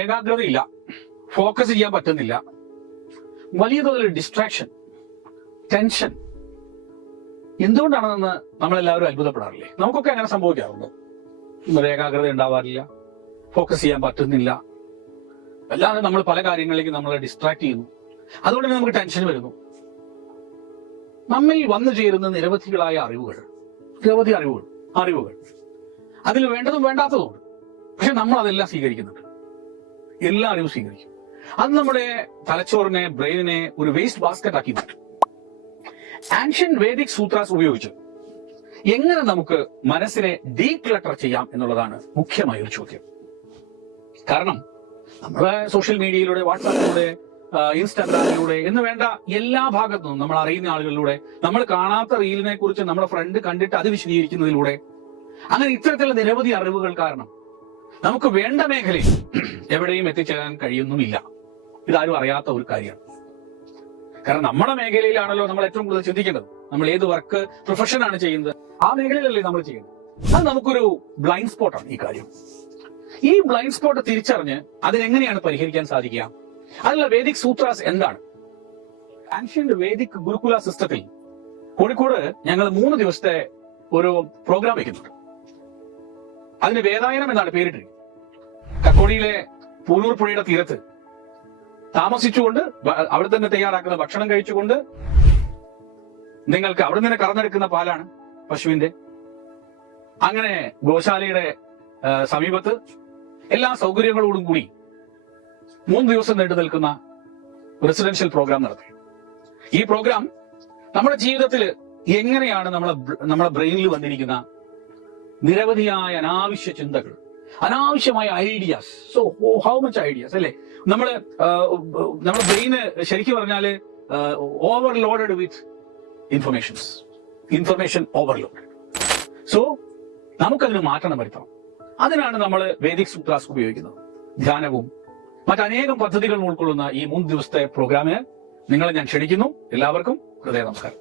ഏകാഗ്രതയില്ല, focus ചെയ്യാൻ പറ്റുന്നില്ല, വലിയ തോതിൽ ഡിസ്ട്രാക്ഷൻ, ടെൻഷൻ. എന്തുകൊണ്ടാണെന്ന് നമ്മളെല്ലാവരും അത്ഭുതപ്പെടാറില്ലേ? നമുക്കൊക്കെ അങ്ങനെ സംഭവിക്കാറുണ്ട്. ഏകാഗ്രത ഉണ്ടാവാറില്ല, ഫോക്കസ് ചെയ്യാൻ പറ്റുന്നില്ല, അല്ലാതെ നമ്മൾ പല കാര്യങ്ങളിലേക്ക് നമ്മളെ ഡിസ്ട്രാക്ട് ചെയ്യുന്നു. അതുകൊണ്ട് തന്നെ നമുക്ക് ടെൻഷൻ വരുന്നു. നമ്മിൽ വന്നു ചേരുന്ന നിരവധികളായ നിരവധി അറിവുകൾ അതിൽ വേണ്ടതും വേണ്ടാത്തതുമുണ്ട്. പക്ഷെ നമ്മൾ അതെല്ലാം സ്വീകരിക്കുന്നുണ്ട്. എല്ലാ അറിവും സ്വീകരിക്കും. അത് നമ്മുടെ തലച്ചോറിനെ, ബ്രെയിനിനെ ഒരു വേസ്റ്റ് ബാസ്ക്കറ്റ് ആക്കി മാറ്റും. ആൻഷ്യൻ വേദിക് സൂത്രാസ് ഉപയോഗിച്ച് എങ്ങനെ നമുക്ക് മനസ്സിനെ ഡീക്ലട്ടർ ചെയ്യാം എന്നുള്ളതാണ് മുഖ്യമായ ഒരു ചോദ്യം. കാരണം നമ്മുടെ സോഷ്യൽ മീഡിയയിലൂടെ, വാട്സാപ്പിലൂടെ, ഇൻസ്റ്റാഗ്രാമിലൂടെ എന്ന് വേണ്ട എല്ലാ ഭാഗത്തു നിന്നും നമ്മൾ അറിയുന്ന ആളുകളിലൂടെ, നമ്മൾ കാണാത്ത റീലിനെ കുറിച്ച് നമ്മുടെ ഫ്രണ്ട് കണ്ടിട്ട് അത് വിശദീകരിക്കുന്നതിലൂടെ, അങ്ങനെ ഇത്തരത്തിലുള്ള നിരവധി അറിവുകൾ കാരണം നമുക്ക് വേണ്ട മേഖലയിൽ എവിടെയും എത്തിച്ചേരാൻ കഴിയുന്നുമില്ല. ഇതാരും അറിയാത്ത ഒരു കാര്യമാണ്. കാരണം നമ്മുടെ മേഖലയിലാണല്ലോ നമ്മൾ ഏറ്റവും കൂടുതൽ ചിന്തിക്കേണ്ടത്. നമ്മൾ ഏത് വർക്ക് പ്രൊഫഷനാണ് ചെയ്യുന്നത്, ആ മേഖലയിലല്ലേ നമ്മൾ ചെയ്യുന്നത്. അത് നമുക്കൊരു ബ്ലൈൻഡ് സ്പോട്ടാണ് ഈ കാര്യം. ഈ ബ്ലൈൻഡ് സ്പോട്ട് തിരിച്ചറിഞ്ഞ് അതിനെങ്ങനെയാണ് പരിഹരിക്കാൻ സാധിക്കുക? അതിനുള്ള വേദിക് സൂത്രാസ് എന്താണ്? ആൻഷ്യന്റ് വേദിക് ഗുരുകുല സിസ്റ്റത്തിൽ കോഴിക്കോട് ഞങ്ങൾ 3 ദിവസത്തെ ഒരു പ്രോഗ്രാം വയ്ക്കുന്നുണ്ട്. അതിന് വേദായനം എന്നാണ് പേരിട്ടിരിക്കുന്നത്. കക്കോടിയിലെ പൂനൂർ പുഴയുടെ തീരത്ത് താമസിച്ചുകൊണ്ട് അവിടെ തന്നെ തയ്യാറാക്കുന്ന ഭക്ഷണം കഴിച്ചുകൊണ്ട് നിങ്ങൾക്ക് അവിടെ നിന്ന് കറന്നെടുക്കുന്ന പാലാണ് പശുവിന്റെ. അങ്ങനെ ഗോശാലയുടെ സമീപത്ത് എല്ലാ സൗകര്യങ്ങളോടും കൂടി 3 ദിവസം നീണ്ടു നിൽക്കുന്ന റെസിഡൻഷ്യൽ പ്രോഗ്രാം നടത്തി. ഈ പ്രോഗ്രാം നമ്മുടെ ജീവിതത്തിൽ എങ്ങനെയാണ് നമ്മുടെ ബ്രെയിനിൽ വന്നിരിക്കുന്ന നിരവധിയായ അനാവശ്യ ചിന്തകൾ, അനാവശ്യമായ ideas, so how much ideas അല്ലെ, നമ്മുടെ ബ്രെയിന് ശരിക്കും പറഞ്ഞാല് ഓവർലോഡഡ് വിത്ത് ഇൻഫർമേഷൻ ഓവർലോഡഡ്. സോ നമുക്കതിന് മാറ്റം വരുത്തണം. അതിനാണ് നമ്മൾ വേദിക് സൂത്രാസ് ഉപയോഗിക്കുന്നത്. ധ്യാനവും മറ്റനേകം പദ്ധതികളും ഉൾക്കൊള്ളുന്ന ഈ 3 ദിവസത്തെ പ്രോഗ്രാമിന് നിങ്ങളെ ഞാൻ ക്ഷണിക്കുന്നു. എല്ലാവർക്കും ഹൃദയ നമസ്കാരം.